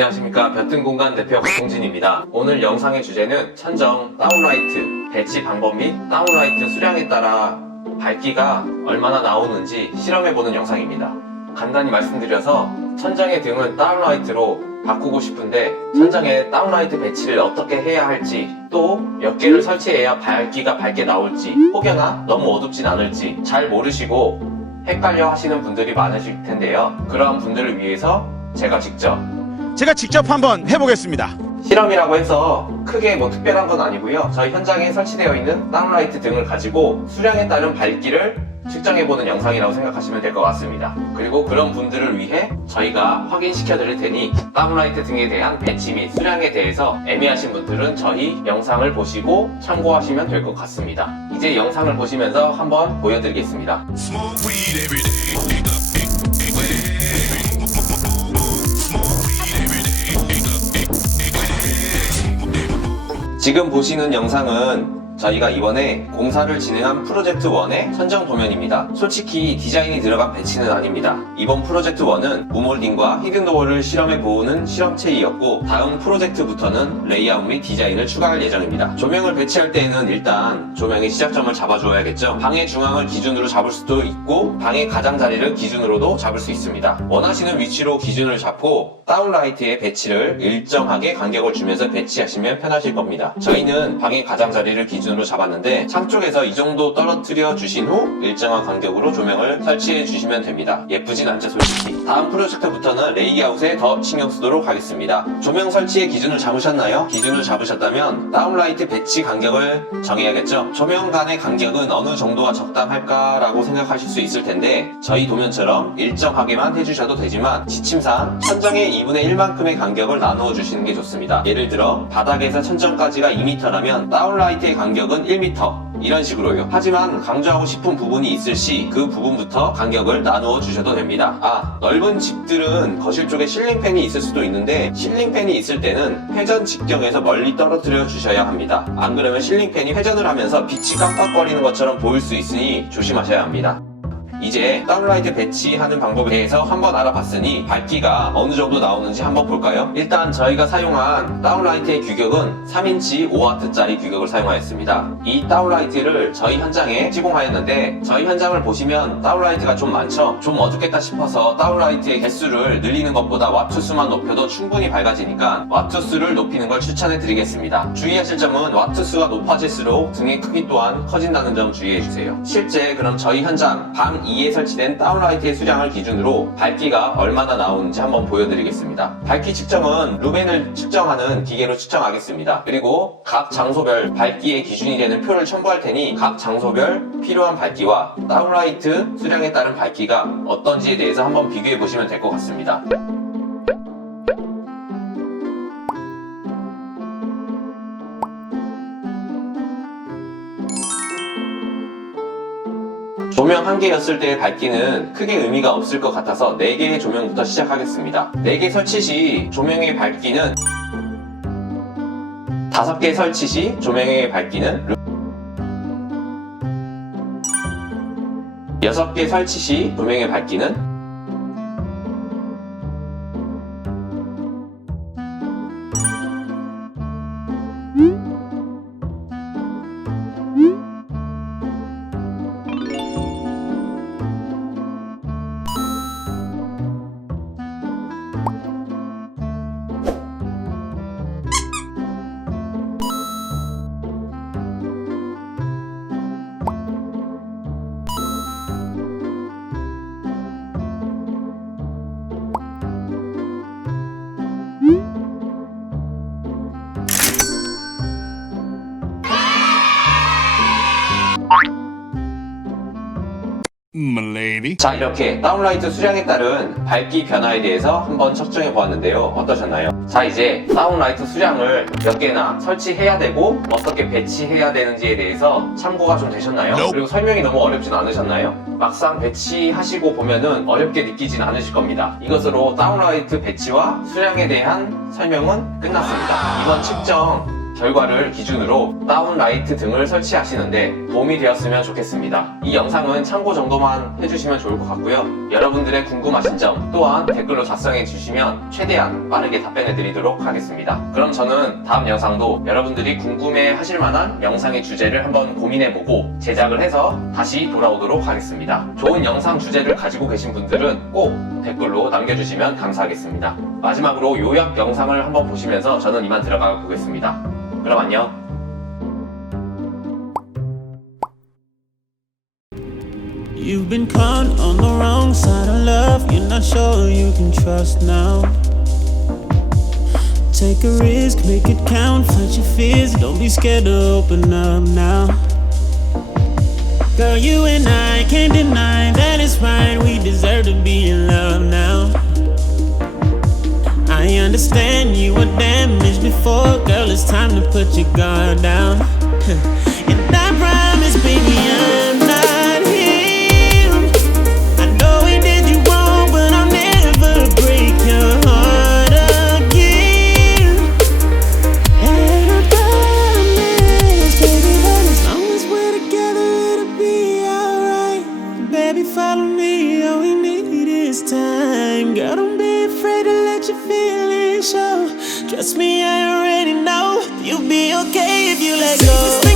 안녕하십니까, 볕든공간 대표 박동진입니다. 오늘 영상의 주제는 천정 다운라이트 배치 방법 및 다운라이트 수량에 따라 밝기가 얼마나 나오는지 실험해보는 영상입니다. 간단히 말씀드려서 천장의 등은 다운라이트로 바꾸고 싶은데 천장에 다운라이트 배치를 어떻게 해야 할지, 또 몇 개를 설치해야 밝기가 밝게 나올지, 혹여나 너무 어둡진 않을지 잘 모르시고 헷갈려 하시는 분들이 많으실 텐데요. 그러한 분들을 위해서 제가 직접 한번 해보겠습니다. 실험이라고 해서 크게 특별한 건 아니고요. 저희 현장에 설치되어 있는 다운라이트 등을 가지고 수량에 따른 밝기를 측정해보는 영상이라고 생각하시면 될 것 같습니다. 그리고 그런 분들을 위해 저희가 확인시켜 드릴 테니 다운라이트 등에 대한 배치 및 수량에 대해서 애매하신 분들은 저희 영상을 보시고 참고하시면 될 것 같습니다. 이제 영상을 보시면서 한번 보여드리겠습니다. 지금 보시는 영상은 저희가 이번에 공사를 진행한 프로젝트 1의 천정 도면입니다. 솔직히 디자인이 들어간 배치는 아닙니다. 이번 프로젝트 1은 무몰딩과 히든도어를 실험해보는 실험체이었고, 다음 프로젝트부터는 레이아웃 및 디자인을 추가할 예정입니다. 조명을 배치할 때에는 일단 조명의 시작점을 잡아줘야겠죠. 방의 중앙을 기준으로 잡을 수도 있고 방의 가장자리를 기준으로도 잡을 수 있습니다. 원하시는 위치로 기준을 잡고 다운라이트의 배치를 일정하게 간격을 주면서 배치하시면 편하실 겁니다. 저희는 방의 가장자리를 기준으로 잡았는데 창 쪽에서 이 정도 떨어뜨려 주신 후 일정한 간격으로 조명을 설치해 주시면 됩니다. 예쁘진 않죠, 솔직히. 다음 프로젝트부터는 레이아웃에 더 신경 쓰도록 하겠습니다. 조명 설치의 기준을 잡으셨나요? 기준을 잡으셨다면 다운라이트 배치 간격을 정해야겠죠. 조명 간의 간격은 어느 정도가 적당할까라고 생각하실 수 있을 텐데, 저희 도면처럼 일정하게만 해주셔도 되지만 지침상 천정의 2분의 1만큼의 간격을 나누어 주시는 게 좋습니다. 예를 들어 바닥에서 천정까지가 2m라면 다운라이트의 간격은 1m, 이런 식으로요. 하지만 강조하고 싶은 부분이 있을 시 그 부분부터 간격을 나누어 주셔도 됩니다. 넓은 집들은 거실 쪽에 실링팬이 있을 수도 있는데, 실링팬이 있을 때는 회전 직경에서 멀리 떨어뜨려 주셔야 합니다. 안 그러면 실링팬이 회전을 하면서 빛이 깜빡거리는 것처럼 보일 수 있으니 조심하셔야 합니다. 이제 다운라이트 배치하는 방법에 대해서 한번 알아봤으니 밝기가 어느 정도 나오는지 한번 볼까요? 일단 저희가 사용한 다운라이트의 규격은 3인치 5W짜리 규격을 사용하였습니다. 이 다운라이트를 저희 현장에 시공하였는데, 저희 현장을 보시면 다운라이트가 좀 많죠? 좀 어둡겠다 싶어서 다운라이트의 개수를 늘리는 것보다 와트수만 높여도 충분히 밝아지니까 와트수를 높이는 걸 추천해 드리겠습니다. 주의하실 점은 와트수가 높아질수록 등의 크기 또한 커진다는 점 주의해주세요. 실제 그럼 저희 현장 방 2에 설치된 다운라이트의 수량을 기준으로 밝기가 얼마나 나오는지 한번 보여드리겠습니다. 밝기 측정은 루멘을 측정하는 기계로 측정하겠습니다. 그리고 각 장소별 밝기의 기준이 되는 표를 첨부할 테니 각 장소별 필요한 밝기와 다운라이트 수량에 따른 밝기가 어떤지에 대해서 한번 비교해 보시면 될 것 같습니다. 조명 1개였을 때의 밝기는 크게 의미가 없을 것 같아서 4개의 조명부터 시작하겠습니다. 4개 설치 시 조명의 밝기는 5개 설치 시 조명의 밝기는 6개 설치 시 조명의 밝기는 자, 이렇게 다운라이트 수량에 따른 밝기 변화에 대해서 한번 측정해 보았는데요. 어떠셨나요? 자, 이제 다운라이트 수량을 몇 개나 설치해야 되고 어떻게 배치해야 되는지에 대해서 참고가 좀 되셨나요? 그리고 설명이 너무 어렵진 않으셨나요? 막상 배치하시고 보면은 어렵게 느끼진 않으실 겁니다. 이것으로 다운라이트 배치와 수량에 대한 설명은 끝났습니다. 이번 측정 결과를 기준으로 다운라이트 등을 설치하시는데 도움이 되었으면 좋겠습니다. 이 영상은 참고 정도만 해주시면 좋을 것 같고요. 여러분들의 궁금하신 점 또한 댓글로 작성해 주시면 최대한 빠르게 답변해 드리도록 하겠습니다. 그럼 저는 다음 영상도 여러분들이 궁금해 하실 만한 영상의 주제를 한번 고민해 보고 제작을 해서 다시 돌아오도록 하겠습니다. 좋은 영상 주제를 가지고 계신 분들은 꼭 댓글로 남겨주시면 감사하겠습니다. 마지막으로 요약 영상을 한번 보시면서 저는 이만 들어가 보겠습니다. 그럼 안녕. You've been caught on the wrong side of love. You're not sure you can trust now. Take a risk, make it count. Fight your fears, don't be scared to open up now. Girl, you and I can't deny that it's right. We deserve to be in love now. I understand you were damaged before. Girl, it's time to put your guard down. And I promise, baby, I'm not him. I know we did you wrong, but I'll never break your heart again. And I promise, baby, that as long as we're together, it'll be alright. Baby, follow me, all we need is time. Girl, don't be afraid to let your feelings show. Trust me, I already know you'll be okay if you let go.